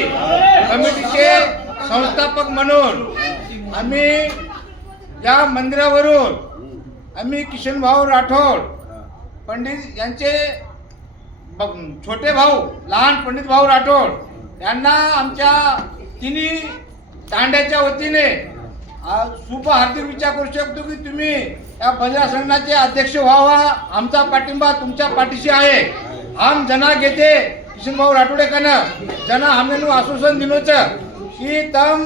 कमिटीचे संस्थापक म्हणून आम्ही या मंदिरावरून आम्ही किशनभाऊ राठोड पंडित यांचे छोटे भाऊ लहान पंडित भाऊ राठोड यांना आमच्या तिन्ही तांड्याच्या वतीने शुभ हार्दिक विचार करू शकतो की तुम्ही या बंजारा संघाचे अध्यक्ष व्हावा. आमचा पाठिंबा तुमच्या पाठीशी आहे. हम जना घेते किशनभाऊ राठोडे कन जना हमने आश्वासन दिनों कि तम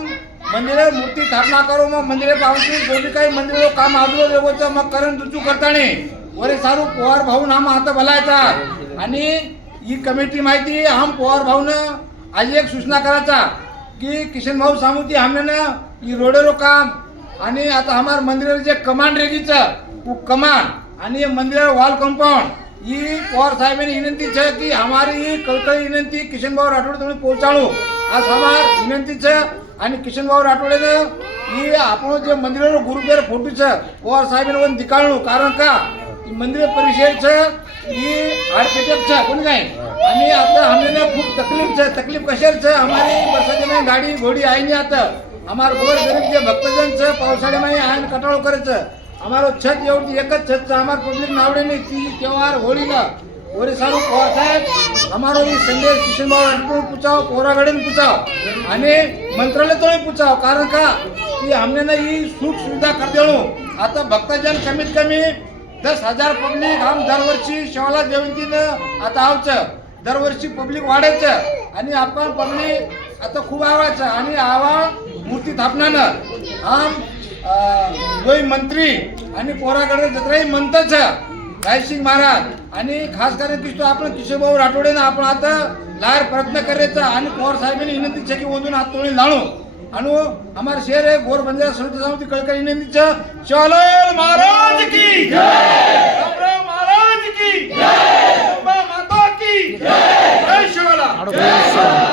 मंदिर मूर्ति स्थापना करो मग मंदिरे पावती जो भी काही मंदिर काम आजलो देवोच मग करण दुचू करताने वरे सारू पवार भाऊ नाम आता बोलायचा आणि ही कमिटी माहिती हम पवार भाऊनं आज एक सूचना करायचा की किशन भाऊ सांगू की हमने ना ही रोडेरो काम आणि आता हमार मंदिर जे कमान रेगीचं कमान आणि मंदिर वॉल कंपाउंड ही पवार साहेबांनी विनंती है कि हमारी कळकळी विनंती किशनभाऊ राठोड तुम्ही पोहोचाणो आज हमार विनंती है आणि किशनभाऊ राठोडे ही आपण जे मंदिर गुरुपेर फोटो छ पवार साहेबांनी वन दिकाळणो कारण का मंदिर परिषद ही आर्किटेक्ट छ कोण काय आणि आता हमने खूप तकलीफ कशार छ हमारी बरसात में गाड़ी घोड़ी आई नहीं आता हमार गोर गरीब जे भक्तजन छ पावसाळे में आयन कटाळो करे छ हमारो छत एवढी एकच छत छ हमार पब्लिक नावडे नहीं ती त्योहार होली ना ओरे सारू पवार साहेब हमारो ये संदेश किशनभाऊ राठोड पूछाओ पोरागडे पूछाओ आणि मंत्रालय तो पूछाओ कारण का कि हमने ना ही सुख सुविधा कर देणो आता भक्तजन कमीत कमी 10,000 पब्लिक हम दरवर्षी शिवाला जयंतीनं आता आवचं दरवर्षी पब्लिक वाढायचं आणि आपण पब्लिक आता खूप आवायचं आणि आवा मूर्ती स्थापनानं हम दोन मंत्री आणि पोराकडे जत्राही म्हणतच रायसिंग महाराज आणि खास करून किशो आपण किशोरभाऊ राठोडे ना आपण आता लार प्रयत्न करायचा आणि पवार साहेबांनी विनंती छे की ओदून हात तोडी लाणू आणि हमारे शहर है गोर बंजारा समिति कळकळी विनंती छे शिवालाल महाराज की जय महाराज की जय माता की जय शिवाला